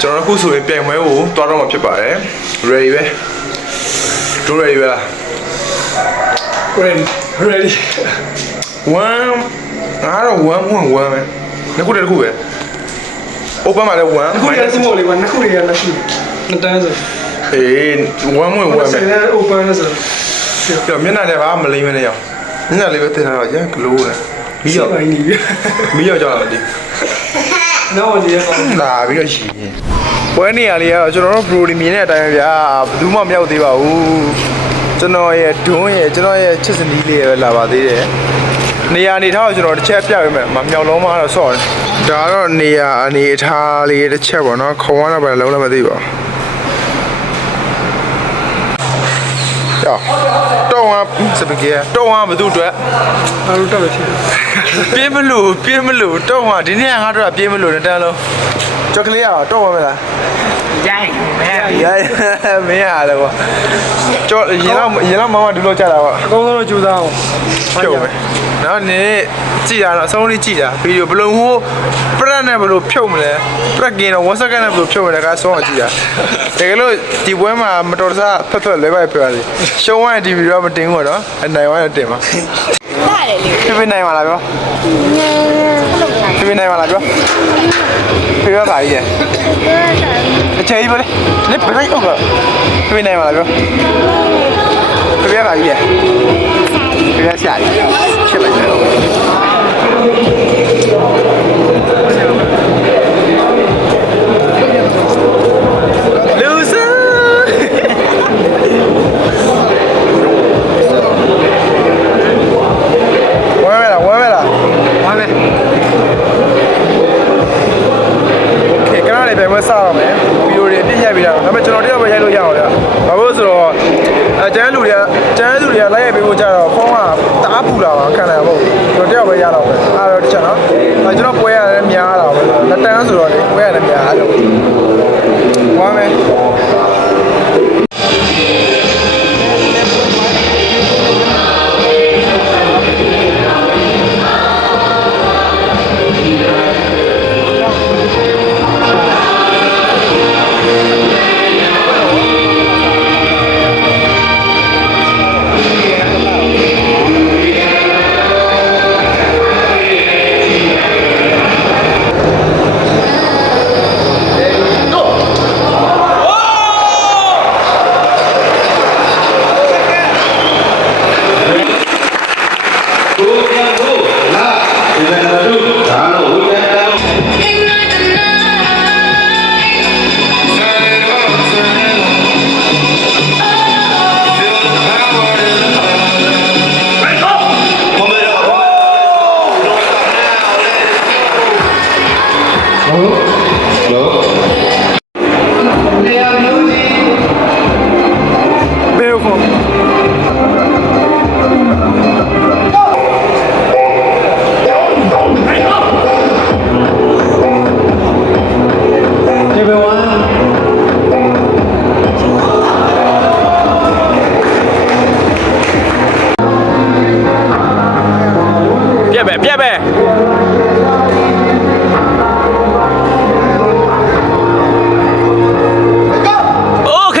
ကျွန်တော်အခုဆိုရင်ပြန်ပွဲကိုတွားတော့မှာဖြစ်ပါတယ် ready ပဲတို့ ready ပဲလား ready one အားတော့1 1ပဲနှစ်ခုတည်းတစ်ခုပဲ open မှာလည်း1 ခုရစမောလေးကနှစ်ခုရလက်ရှိနှစ်တန်းဆိုအေး1 1ပဲ ဆက်နေ open လဲဆိုပြောမျက်နှာထဲပါမလိမ့်မနေအောင်မျက်နှာလေးပဲတင်ထားတော့ရန်ဂလိုးနဲ့မီးရောက်မီးရောက်ကြလာတယ်နောက်နေရအောင်ဒါပြီးတော့ရှိရင်ပွဲနေရလေးကတော့ကျွန်တော်တို့ bro ဒီမြင်တဲ့အတိုင်းပဲဗျာဘယ်သူမှမရောက်သေးပါဘူးကျွန်တော်ရဲ့ဒွန်းရဲ့ကျွန်တော်ရဲ့ချစ်စနီးလေးပဲလာပါသေးတယ်နေရာအနေထားကိုကျွန်တော်တစ်ချက်ပြပေးမယ်မမြောက်လုံးမတော့ဆော့တယ်ဒါကတော့နေရာအနေထားလေးတစ်ချက်ပေါ့နော်ခုံရတော့ပဲလုံးလည်းမသိပါတော့စပကေတော့ဘယ်သူအတွက်အားလုံးတော့ဖြစ်ပြင်းမလို့တော့ဒီနေ့ငါတို့ကပြင်းမလို့တန်းလုံးကြောက်ကလေးရတော့မလားရိုင်းမင်းရတယ်ကွာကြောရင်တော့မမဒူလို့ကြတာကွာအကုန်လုံးကြိုးစားအောင်ဖြုတ်မယ်နော်နင်းကြည့်တာတော့အဆုံးလေးကြည့်တာဗီဒီယိုဘယ်လိုဟိုပရက်နဲ့ဘယ်လိုဖြုတ်မလဲပရက်ကင်တော့1 second နဲ့ဘယ်လိုဖြုတ်မလဲကဆောင်းအောင်ကြည့်တာတကယ်လို့ဒီပွဲမှာမတော်တဆဖက်လဲပဲပြောရစီရှုံးရင်ဒီဗီဒီယိုမတင်ဘူးတော့အနိုင်ဝိုင်းတင်ပါရတယ်လေဖိနိုင်ပါလားပြောဖိနိုင်ပါလားပြောဖိရပါကြီးအချေကြီးပါလေလက်ပလိုက်တော့ဖိနိုင်ပါလားပြောဖိရပါကြီးဖိရရှာကြီးချက်လိုက်တယ်မဆောက်မယ်ဗီဒီယိုတွေပြည့်ရိုက်ပြီးတော့ဒါပေမဲ့ကျွန်တော်တယောက်ပဲရိုက်လို့ရအောင်ဗျာဘာလို့ဆိုတော့ကျန်းလူတွေကလိုက်ရိုက်ပေးဖို့ကြတော့ဖုန်းကတအားပူလာပါခံနိုင်ပါဘူးကျွန်တော်တယောက်ပဲရတော့ပဲအားတော့တချက်နော်ကျွန်တော်ပွဲရတယ်များတာပဲလက်တန်းဆိုတော့လေပွဲရတယ်များအဲ့လိုဝမ်းမယ်ပြက်ပဲโอเค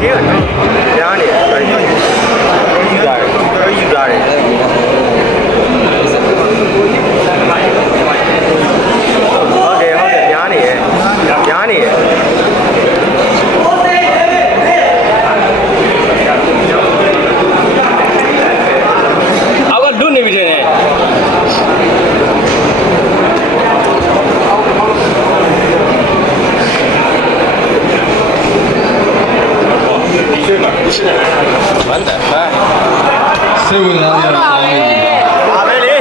တင်းကတော့ညားနေတယ်တော်တော်ယူတာတော်ယူတာတယ်ဟုတ်တယ်ညားနေတယ်ညားနေတယ်အောက်ကလွတ်နေပြီတဲ့ စိတ်ဝင်စားရတာကောင်းပြီ ပါပဲလေ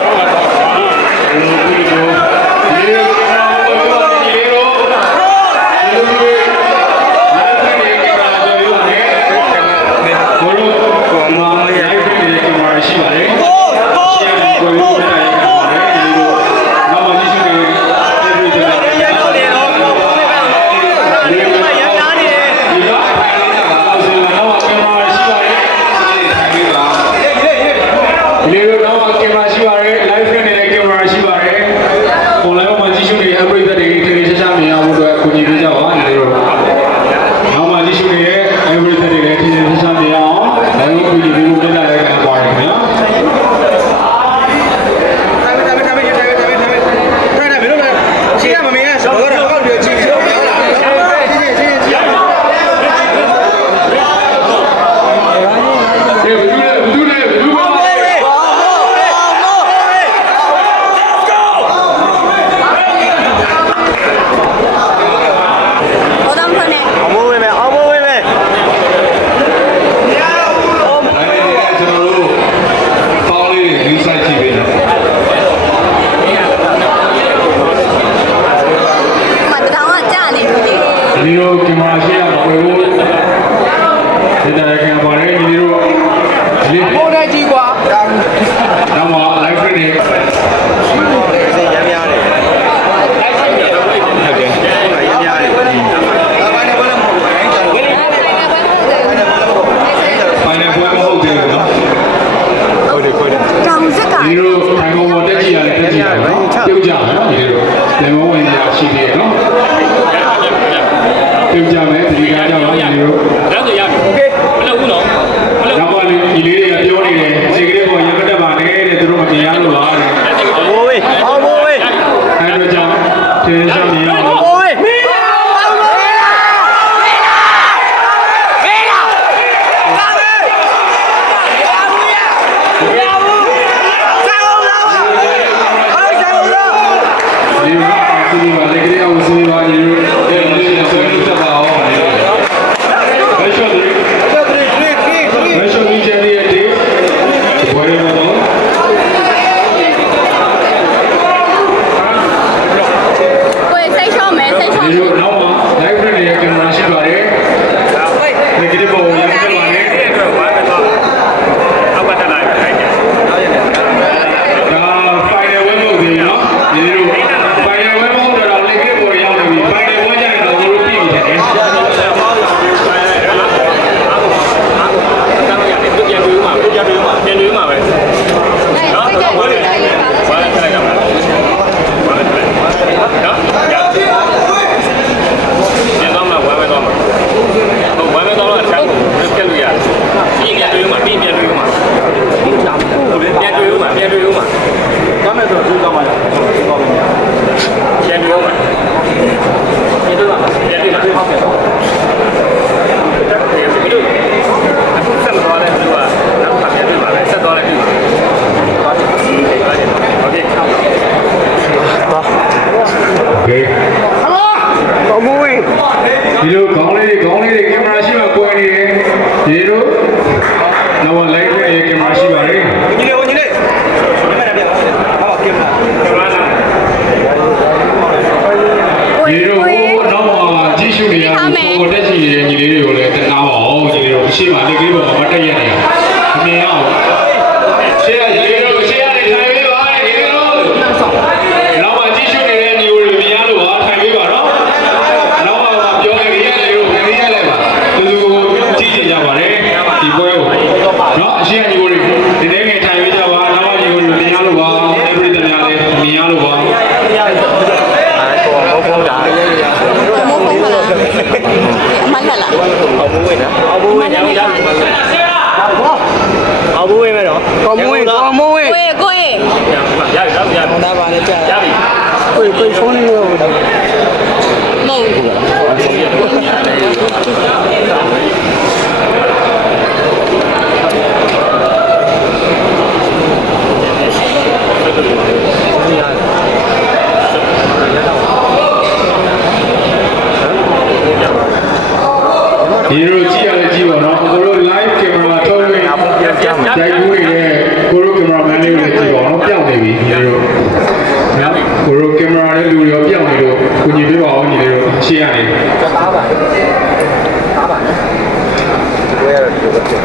ဒီလိုကင်မရာရှိရမှာပွဲဖို့ဒီတိုင်းကင်ပါလေဒီလိုဒီ ပေါ်နေကြီးကွာ တော့မှ live stream နေ စိတ်ရမ်းများတယ်ဟုတ်တယ်ရမ်းများတယ်ဘာနဲ့ဘာလဲမဟုတ်ဘူး ဖိုင်နယ်ပွဲမဟုတ်သေးဘူးနော် ဟုတ်တယ်ဟုတ်တယ် တောင်စက်က ဒီလိုထိုင်ကုန်ပေါ်တက်ကြည့်ရတယ်တက်ကြည့်ရတယ်နော်ပြုတ်ကြနော်ဒီလိုလေမဝင်ရရှိသေးတယ်နော်ပြုတ်ကြမယ်ဒီကားကြောင့်နော်ဒီလို ဒါဆိုရပြီโอเคမလုပ်ဘူးနော်မလုပ် နောက်မှဒီလေးတွေကပြောနေတယ်စိတ်ကလေးပေါ်ရမတက်ပါနဲ့တဲ့သူတို့မတရားလို့လားတဲ့ ဘိုးဝေးအောင်ဘိုးဝေး အဲဒါကြောင့်သင်ဆောင်နေရအောင် ဘိုးဝေးမင်း ကိုဖုန်းလေးရော ဒီလိုကြည့်ရလဲကြည့်ပါနော်ကိုတို့ live camera ထုတ်ပြီးရိုက်ကူးနေတဲ့ကိုတို့ cameraman လေးကိုလည်းကြည့်ပါနော်ပျောက်နေပြီဒီလိုနော်ကိုတို့ camera နဲ့လူရောပျောက်နေလို့ကိုညီပြပါအောင်ညီလေးတို့ရှေ့ရနေ ဝဲရတော့ဒီလိုပဲဖြစ်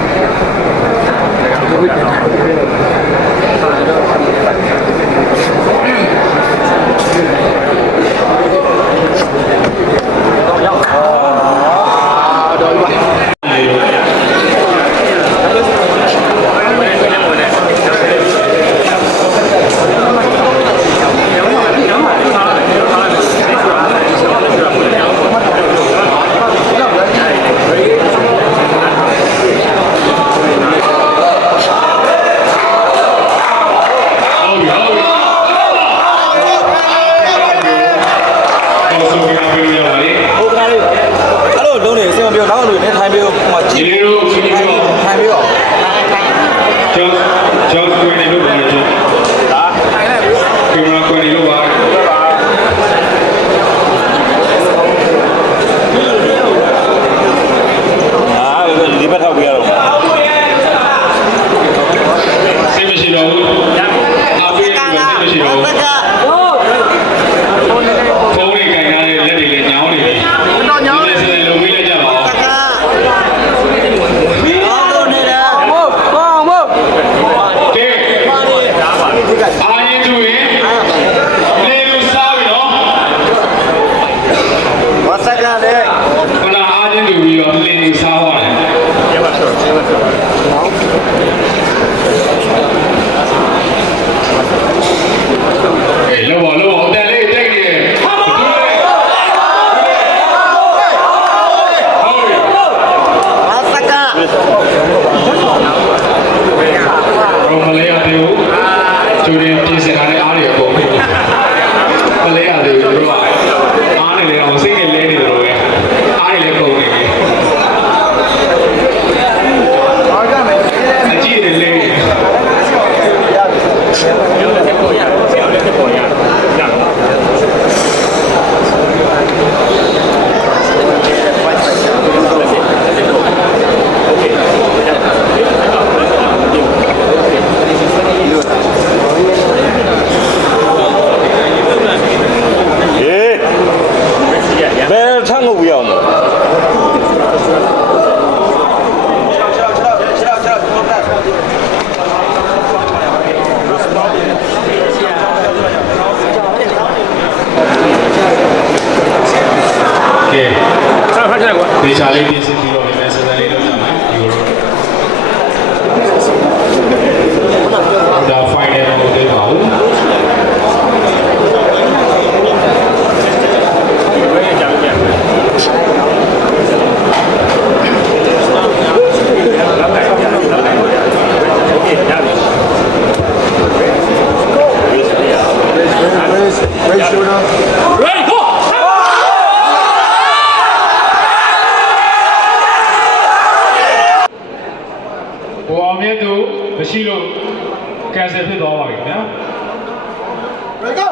ဒေချာလေးပြင်ဆင်ပြီးတော့လည်းဆက်ဆက်လေးလုပ်ကြမှာဒီလိုဒါ final ကိုသေးပါဦးမရှိလို့ cancel ဖြစ်သွားပါပြီခင်ဗျာ Ready go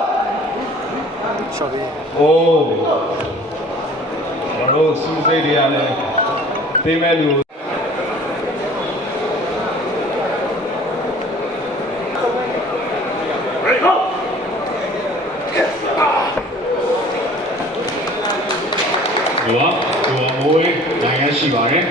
Sorry โอ้ဘာလို့စူးစိတ်တွေရလဲသိမဲ့လူဒီတော့မိုးလေးနိုင်ငံရှိပါတယ်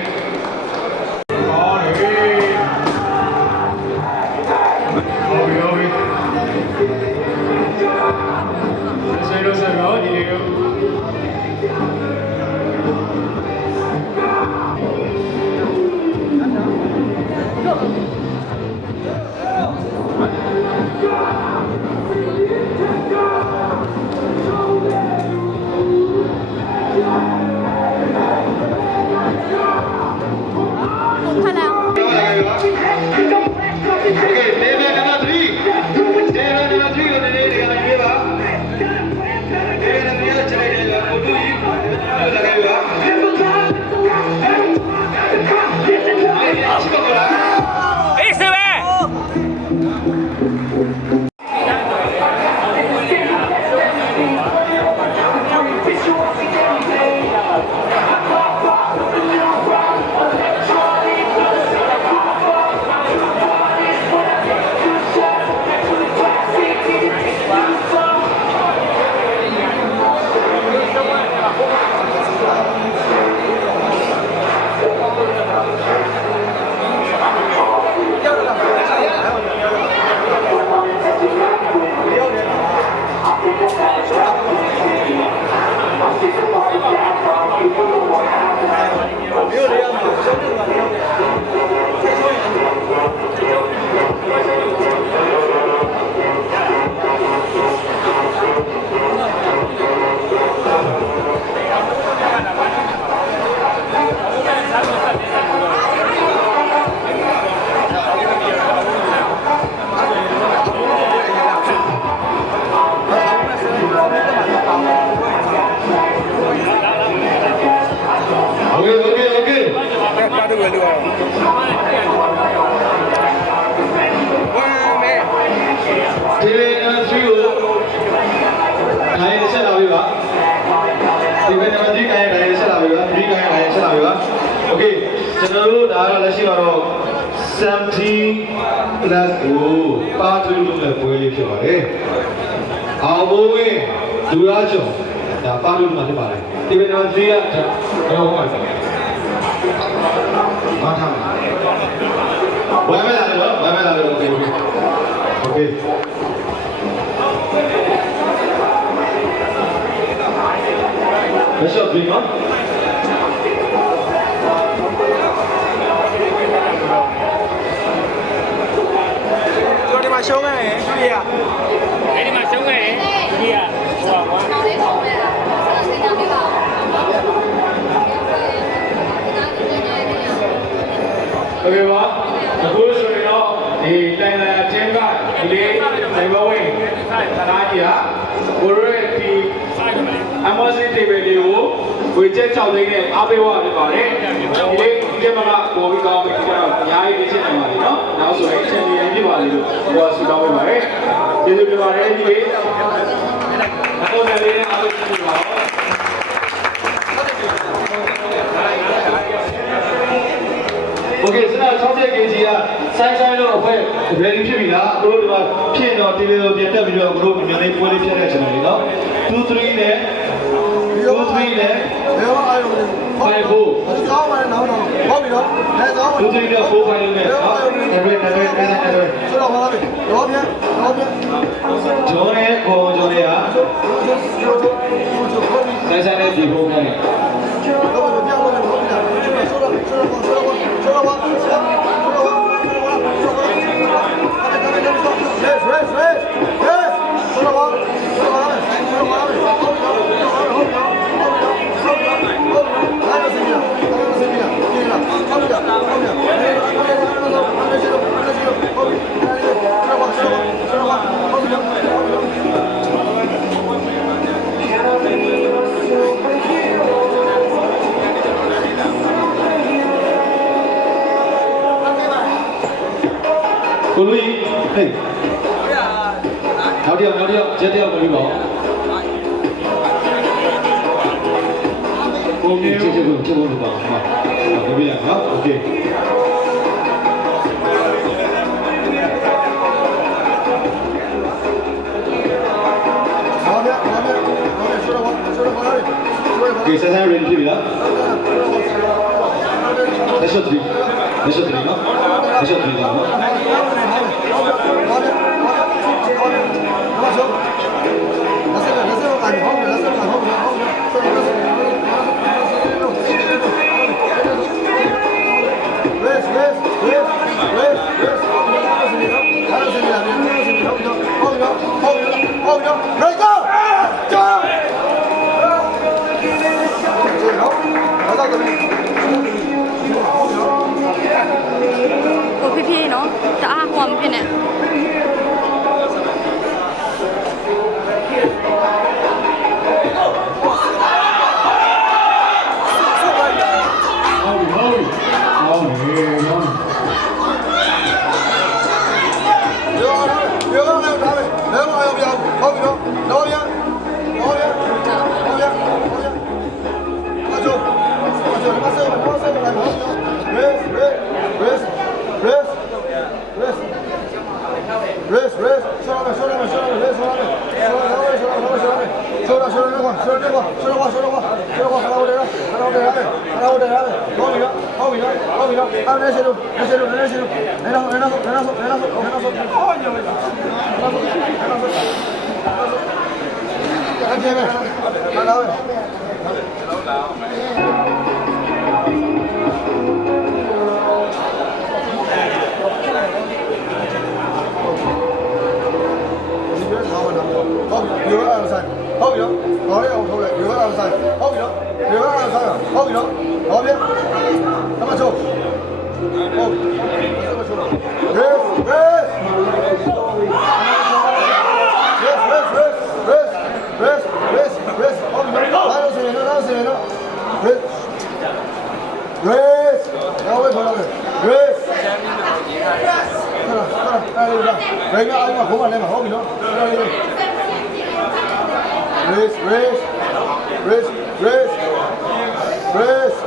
โอเคကျွန်တော်တို့ဒါကတော့လက်ရှိတော့17 plus ကိုပါတူလို့လည်းပွဲလေးဖြစ်ပါတယ်အောင်ဘိုးဝင်းလူသားကျော်ဒါပါတူမှဖြစ်ပါတယ်ဒီပင်တော်ကြီးကဘယ်လိုဟုတ်လဲဘာထားဝယ်မဲ့လာတယ်ဝယ်မဲ့လာတယ်โอเคโอเคBishop Bima. ဒီမှာရှုံးခဲ့ရင်သူရ အဲ့ဒီမှာရှုံးခဲ့တယ်ဒီကဟိုကွာ ကောင်းလေးကောင်းလေးလားဆက်နေကြပါဦး โอเคပါအခုဆိုရင်တော့ဒီတိုင်လာချင်းကဒီလေးတိုင်ဘဝင်းခဏကြီးဟာကိုရိုရဲ့ဒီ ဆိုင်တယ်မလေး MOC table လေးကိုဝေချက်6သိန်းနဲ့အားပေးဝဖြစ်ပါတယ်ဒီလေးဒီမှာကပေါ်ပြီးကောင်းပြီဒီကတော့အများကြီးဖြစ်နေပါလိမ့်နော်နောက်ဆိုရင်အချိန်ကြီးပြပါလိမ့်လို့ပြောဆူတောင်းပေးပါတယ်ကျေးဇူးတင်ပါတယ်ဒီလေးအခုလည်းလေးအားပေးကြပါဦးโอเคစနာ60 kg ကဆိုင်လို့အဖွဲ ready ဖြစ်ပြီလားတို့ဒီမှာဖြစ်တော့ဒီလိုပြန်တက်ပြီးတော့တို့မြန်လေးပွဲလေးဖြစ်တဲ့ကျွန်တော်လေးနော်2 3နဲ့2 3နဲ့ ဘယ်မှာအာရုံလဲ 5 4 ဒီကောင်းပါနဲ့နောက်တော့ဟုတ်ပြီနော်အဲကောင်းပါ 2 3နဲ့4 5နဲ့နော်ဆိုတော့ဘာလဲတော့ပြန်ဂျုံနဲ့ကိုဂျုံနဲ့ဟာဆိုင်နဲ့ဒီဘုံနဲ့ တော့ပြန်လို့ဟုတ်ပြီလားဆိုတော့ကိုလူကြီးဟေးနောက်တစ်ယောက်ကျက်တစ်ယောက်မပြီးပါဘူးကိုမြေချစ်ဖို့ပါဟုတ်ပြီလားနော်โอเคကဲဆက်ဆံ ready ဖြစ်ပြီလားလက်ရှော့3နော်လက်ရှော့3နော် ကိုဖေးဖေးနော်တအားဟွာမဖြစ်နဲ့ Race.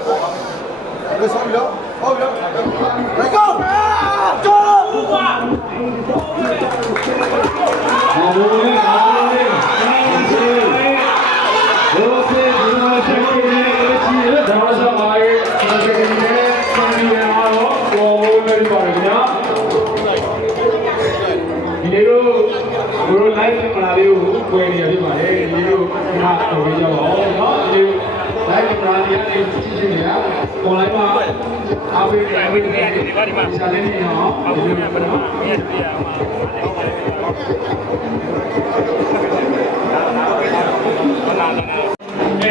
live ကင်မရာလေးကိုပွင့်နေရဖြစ်ပါတယ်ဒီလိုခါတော့ကြပါအောင်เนาะဒီ live ကင်မရာလေးနဲ့ကြည့်နေရ online မှာအားပေးတယ်ဒီမှာရှာနေနေအောင်ဒီလိုပထမမြင်ပြ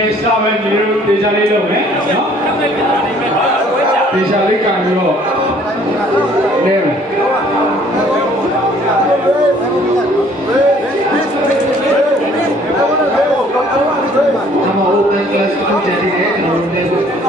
ရစာမကြီးတို့ဒေချာလေးလုပ်မယ်နော်ဒေချာလေးကန်ပြီးတော့လဲမယ်အမောတန်ကလစ်ကိုကြည့်တယ်ကျွန်တော်တို့လည်း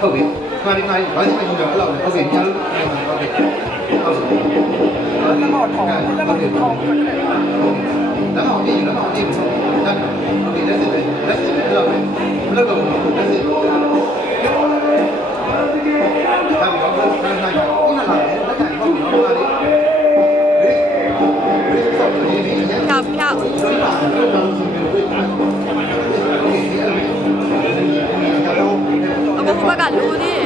ဟုတ်ပြီခါဒီခါဘာစီမလို့တော့အဲ့လောက်ဟုတ်ပြီညာလို့ဟုတ်ပြီဟုတ်ပြီလက်မောက်ထောင်းလက်မောက်ထောင်းလက်မောက်ကြည့်လက်မောက်ကြည့်ဟုတ်ပြီလက်စစ်အဲ့လောက်ပဲဘယ်လိုလုပ်လက်စစ်ဟုတ်ပြီဟုတ်ပြီခါဒီခုနကလည်းလက်ကန်ဟုတ်ပြီဟုတ်ပါလေဖြောက်ဖြောက်အခုဘက်ကလူသေး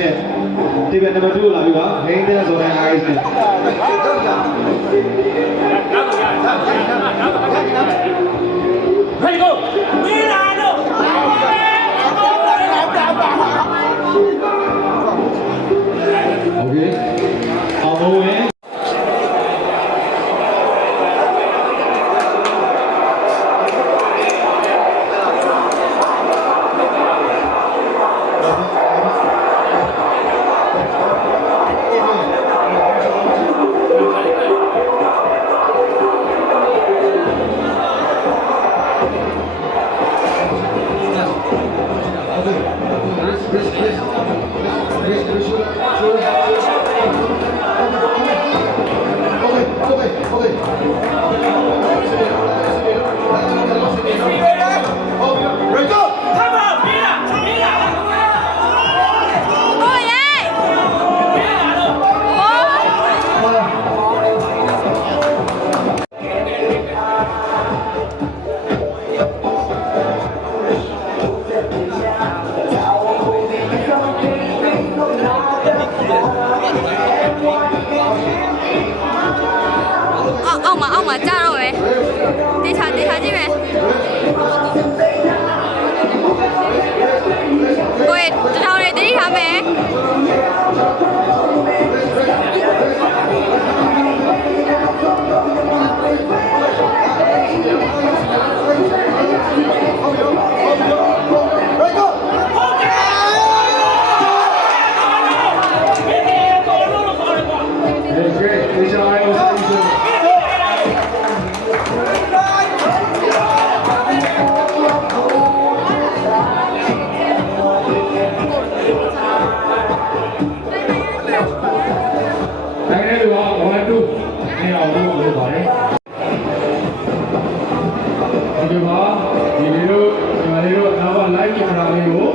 တယ်ဒီဘက်နံပါတ်2ကိုလာပြီပါဂိမ်းတဲ့ဆိုတဲ့ eyes နဲ့ဟေးကိုမင်းလာတော့โอเคအောင်လို့ဝင်အောက်မှာကြာတော့ပဲတေချာကြည့်မယ်ကိုယ်တထောင်လေးတိထားမယ်ဟ နိုင်တဲ့လူက1 2နေအောင်လုပ်လို့ပါတယ်ဒီမှာဒီလိုဒီမှာလေးတို့နောက် live camera လေးကို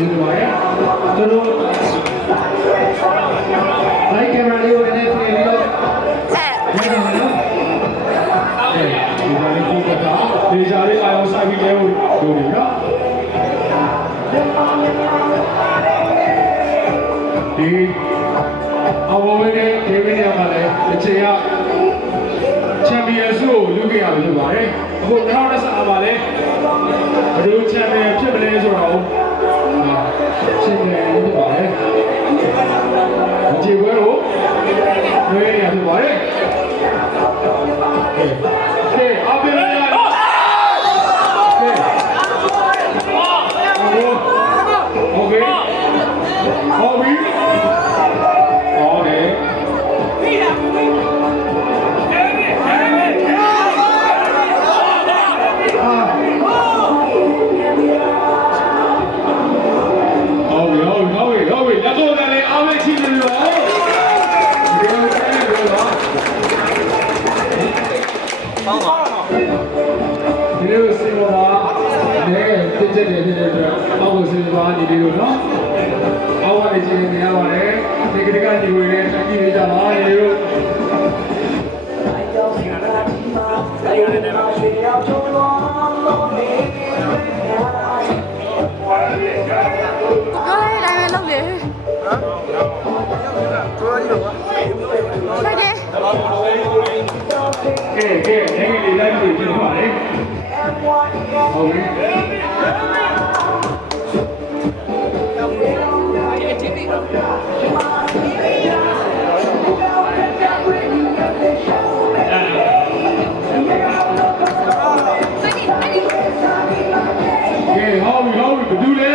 ဒီပါတယ်တို့ live camera လေးကိုနည်းနည်းပြင်ပြီးတော့ဒီမှာလေးကိုကတော့ဒေဂျာလေးအာရုံစိုက်ပြီးလဲဖို့လုပ်နေနော်ဒီအဝဝနဲ့ဒေဗီယာကလည်းအခြေရချန်ပီယံဆုကိုယူခဲ့ရပြီလို့ပါတယ်အခု2025ပါလေဘယ်လိုချန်ပီယံဖြစ်မလဲဆိုတော့ရှင်းနေပြီပါတယ်ဒီဘွဲကိုရွေးရဖြစ်ပါတယ်ကဲအပြင်ရโอเคဟုတ်ပြီဟုတ်တယ်ဟုတ်ပြီလက်ကိုယ်လည်းအားမရှိနေလို့ဒီလိုစီမပါနဲ့တက်တက်နေတဲ့အတွက်အောက်ကိုစီမပါနေတယ်လို့နော်အောက်ကနေချိန်နေရပါတယ်ဒီကနေ့ကနေဝင်တဲ့တက်ကြီးတွေကြပါနေလို့ကဲကဲငယ်ငယ်လေးလိုက်ပြီးပြင်ပါလေဟုတ်ပြီကဲဟောပြီဘယ်သူလဲ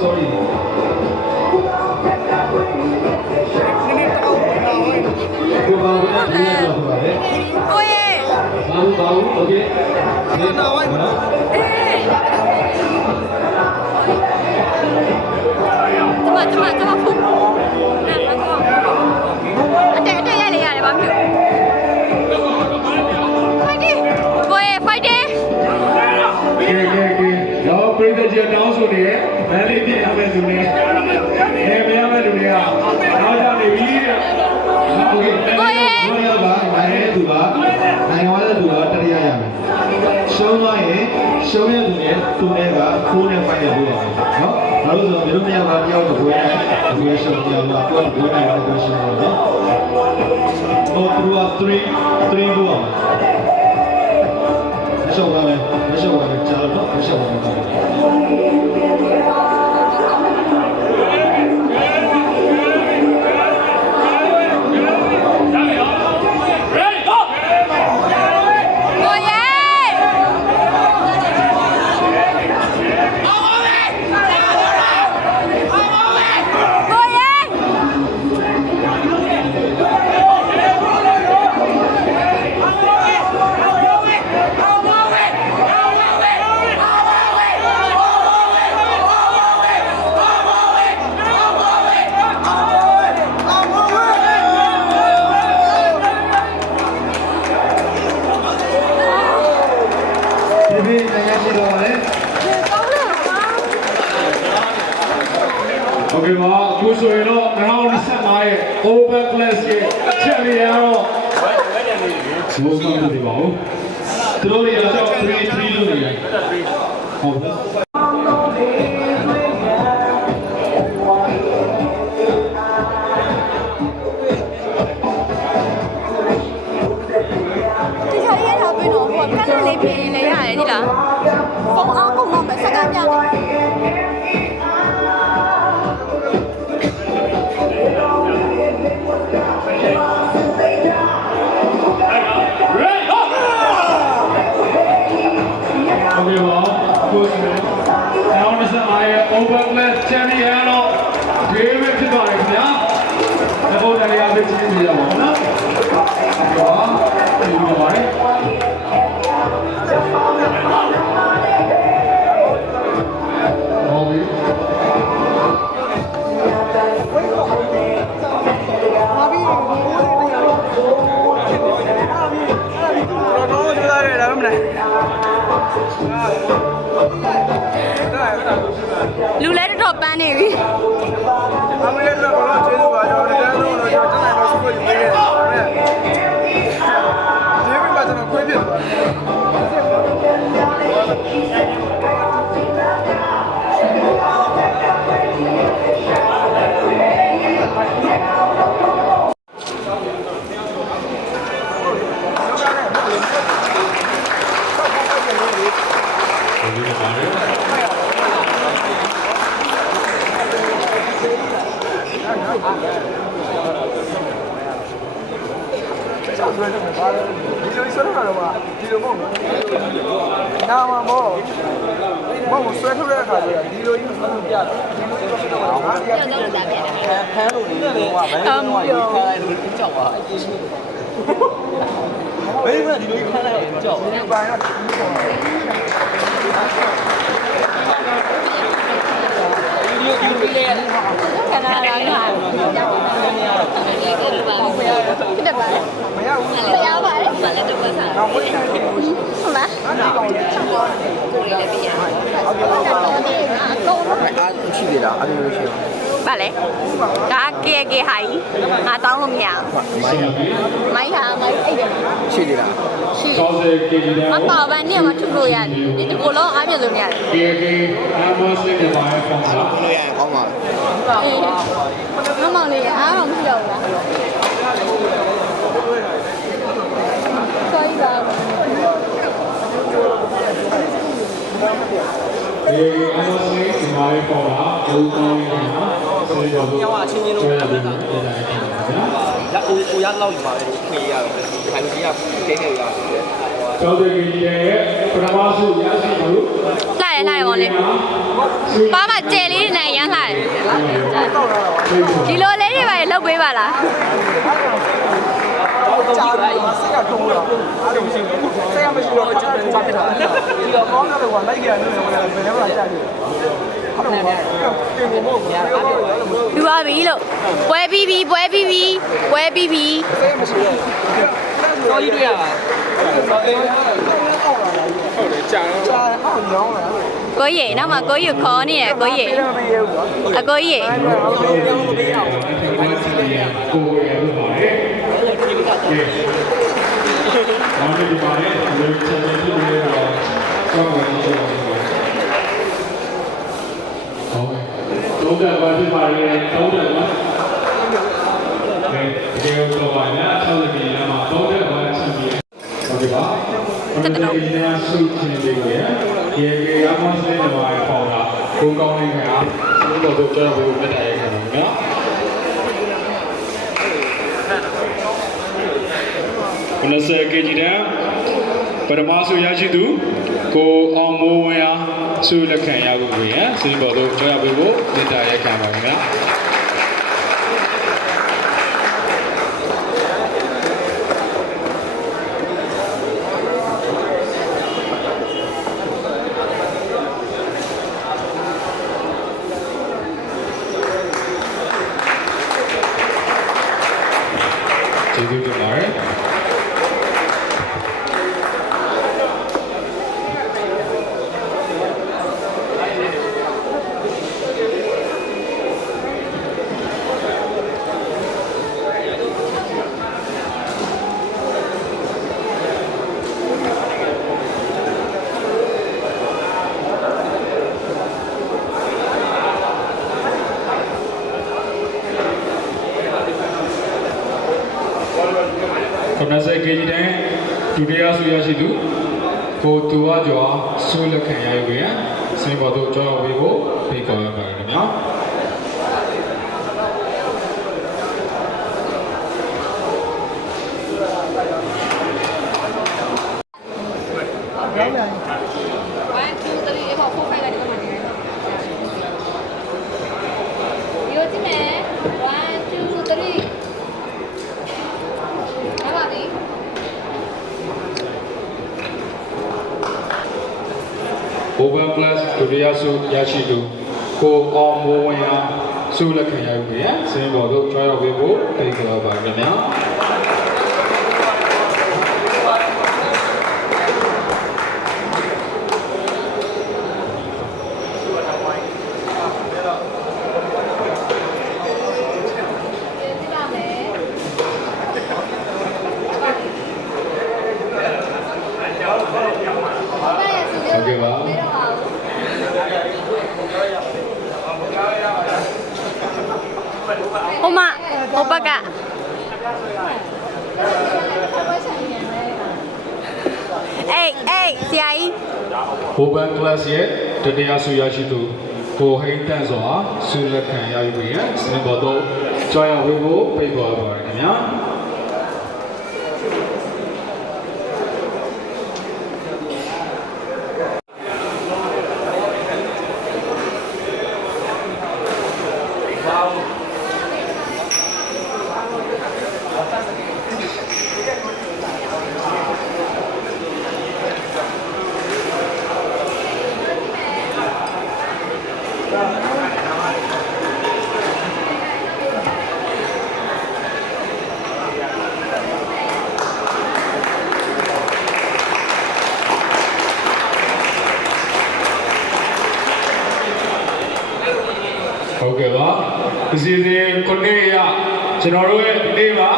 sorry ကိုပါဝင်တဲ့ဒီလိုပါလေကိုရေဘာလို့โอเคဒီတော့ဝိုင်းနော်ကျမဖုန်းအတက်ရလေရတယ်ဘာဖြစ်fighting ရောပရိသတ်ကြီးတောင်းဆိုနေရဲ့မန်လေးပြင်ရမယ့်သူနဲ့နေမရမယ့်သူတွေကနောက်ကြနေပြီတဲ့โอเคဘယ်လိုပါနိုင်တဲ့သူကနိုင်ငံဝါတဲ့သူကတရရရမယ်ရှုံးသွားရင်ရှုံးတဲ့သူနဲ့သူနဲ့ကခိုးနဲ့ဖိုင်ရဖို့ပါနော်နောက်လို့ဆိုတော့မျိုးမရပါတယောက်တော့ဘွေးနဲ့ဘွေးရှုံးကြတော့သူကဘွေးနဲ့တော့ရှုံးတော့နော်ဟိုသူက3ဘူးအောင်ရှုံးသွားမယ်မရှုံးသွားရင်ကြားတော့မရှုံးသွားဘူးက ဆိုရင်တော့2025ရဲ့ Open Class ရဲ့ချက်ရရတော့ဘောဆောင်နေပါဦးသူတို့တွေတော့3-3လို့နေတယ်ဟုတ်ပါ这条烟条对呢，我看到雷便宜雷下来的啦，风昂公公们啥干样的？ Okay, well, good. Now this is my Open Class Champion. Game it to the right, yeah. The whole day I've been seeing you, no? You know why? Lưu lấy được bán này đi. I'm going to go to the Bà lẽ cá kia kia hay à tao không nhà mấy hả mấy Chị đi nào? mà tao bạn niệm mà chụp rồi à đi chụp cô lo ai biết rồi nhỉ Con mà nó mong này áo không hiểu à coi vào lại bọn này ba mà chè lý này nhá lại đi lôi lấy đi vậy lâu bấy bà là đi qua bí lộ quay bí quay bí có gì nó mà có gì khó nè có gì à có gì When I say KG down, but I'm also Yajidu, go on more where so the can yago here, so about the job we will, the entire camera. KG တန်းဒုတိယဆုရရှိသူကိုသူဝကျော်ဆုလက်ခံရယူရန်စင်ပေါ်သို့ကြောင်းရောက်ပေးဖို့ဖိတ်ခေါ်ရပါတယ်ခင်ဗျာOpen Plus ဒုတိယဆုရရှိသူကိုအောင်မိုးဝင်းအားဆုလက်ခံရယူရန်စင်ပေါ်သို့ကြောင်းရောက်ပေးဖို့ဖိတ်ခေါ်ပါခင်ဗျာဟိုဘက်ကအေးဆရာကြီး Open Class ရဲ့တတရားဆုရရှိသူကိုဟိန်းတန့်စွာဆုလက်ခံရယူရန်စင်ပေါ်သို့ကြောင်းရောက်ပေးဖို့ဖိတ်ခေါ်ပါရခင်ဗျာဟုတ်ကဲ့ပါဒီစီစဉ်ခုနှစ်ရကျွန်တော်တို့ရဲ့ဒီနေ့မှာ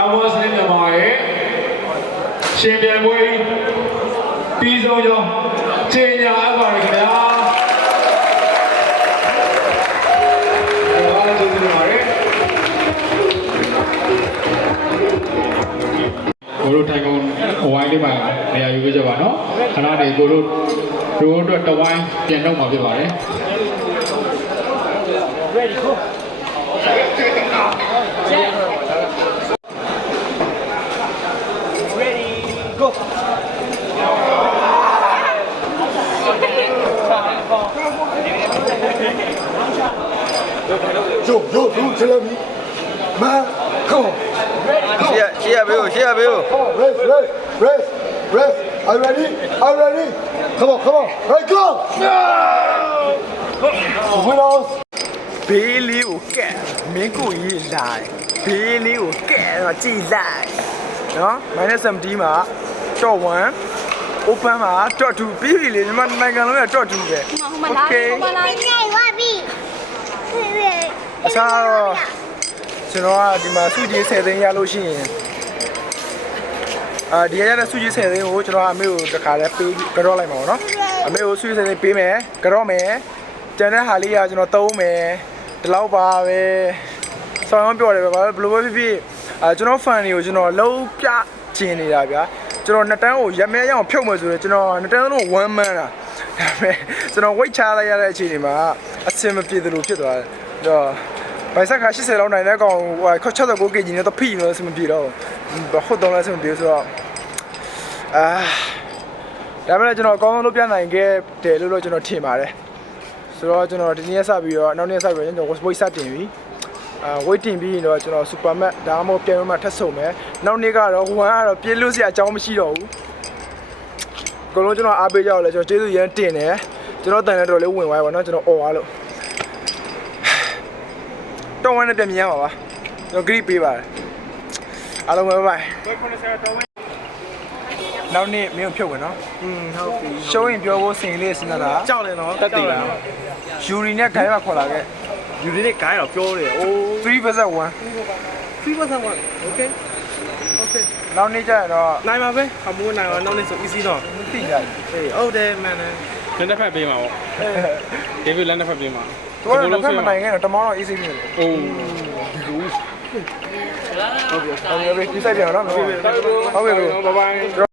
Awards နဲ့မြန်မာရဲ့ရှင်ပြိုင်ပွဲပြီးဆုံးကြောင်းကြေညာအပ်ပါတယ်ခင်ဗျာကျေးဇူးတင်ပါတယ်ကိုတို့ထိုင်ကုန်အဝိုင်းလေးမှာနေရာယူပေးကြပါနော်ခဏနေကိုတို့အတွက်တဝိုင်းပြန်တော့မှာဖြစ်ပါတယ်Ready, go. Ready, go. Yo, tell me. Man, come on. Share, Bill. Rest. Are you ready? Come on. Right, go. Winners. ဘေးလေးကိုကဲမင်းကိုကြီးလာဘေးလေးကိုကဲတော့ကြည်လိုက်နော် -70 မှာ top 1 open မှာ top 2ပြီးပြီလေမြန်မာနိုင်ငံလုံးရဲ့ top 2ပဲ ဟိုမှာလာညိုင်ဝါပြီအစားတော့ကျွန်တော်ကဒီမှာစုကြီး10သိန်းရလို့ရှိရင်ဒီရတဲ့စုကြီး10သိန်းကိုကျွန်တော်အမေကိုတခါလဲပေးကြော့လိုက်မှာပေါ့နော်အမေကိုစုကြီး10သိန်းပေးမယ်ကြော့မယ်ကျန်တဲ့ဟာလေးကကျွန်တော်သုံးမယ်ဒီလောက်ပါပဲဆောင်းပြောတယ်ပဲဘယ်လိုပဲဖြစ်ဖြစ်ကျွန်တော် fan တွေကိုကျွန်တော်လုံးပြချင်နေတာဗျာကျွန်တော်2တန်းကိုရမဲရအောင်ဖြုတ်မယ်ဆိုတော့ကျွန်တော်2တန်းလုံး1 man တာဒါပေမဲ့ကျွန်တော် weight ချလိုက်ရတဲ့အချိန်တွေမှာအဆင်မပြေသလိုဖြစ်သွားတယ်တော့ဘိုင်ဆက်ခါ80လောက်နိုင်တဲ့ကောင်ဟို69 kg နဲ့တော့ဖိလို့အဆင်မပြေတော့ဟုတ်တော့လည်းအဆင်မပြေဆိုတော့ဒါပေမဲ့ကျွန်တော်အကောင်းဆုံးလုပ်ပြနိုင်ခဲ့တယ်လို့ကျွန်တော်ထင်ပါတယ်ဆိုတော့ကျွန်တော်ဒီနေ့စပြီးတော့နောက်နေ့စပြီးတော့ကျွန်တော် weight စတင်ပြီweight တင်ပြီးတော့ကျွန်တော် super mat ဒါမှမဟုတ်ပြန်မှထပ်ဆုံမယ်နောက်နေ့ကတော့1ကတော့ပြေးလို့စရာအကြောင်းမရှိတော့ဘူးအကုန်လုံးကျွန်တော်အားပေးကြတော့လဲကျွန်တော်ကျေးဇူးရမ်းတင်တယ်ကျွန်တော်တန်တဲ့တော်လေးဝင်သွားပါတော့ကျွန်တော်អော်သွားလို့တော့1နဲ့ပြန်မြင်ရပါပါကျွန်တော် greet ပေးပါတယ်အားလုံးပဲ bye နောက်နေ့မင်းကိုဖြုတ်ဝင်နော်ဟုတ်ပြီရှုံးရင်ပြောဖို့စင်လေးစဉ်းစားတာကြောက်တယ်နော်တက်တယ်လားယူရီနဲ့ဂိုင်းကခေါ်လာခဲ့ယူရီနဲ့ဂိုင်းတော့ပြောတယ်အိုး3 versus 1 Okay. နောက်နေ့ကျရင်တော့ နိုင်ပါပဲအမိုးနိုင်ပါနောက်နေ့ဆို easy တော့ သိကြတယ် အေးဟုတ်တယ်မှန်တယ် လက်တစ်ဖက်ပေးမှာပေါ့ဒေးဗစ်လက်တစ်ဖက်ပေးမှာ သူကတော့တစ်ဖက်မနိုင်ခဲ့တော့တမောင်းတော့ easy ဖြစ်တယ် အိုး ဟုတ်ပြီဒီဆိုင်ပြန်တော့ဟုတ်ပြီ bye bye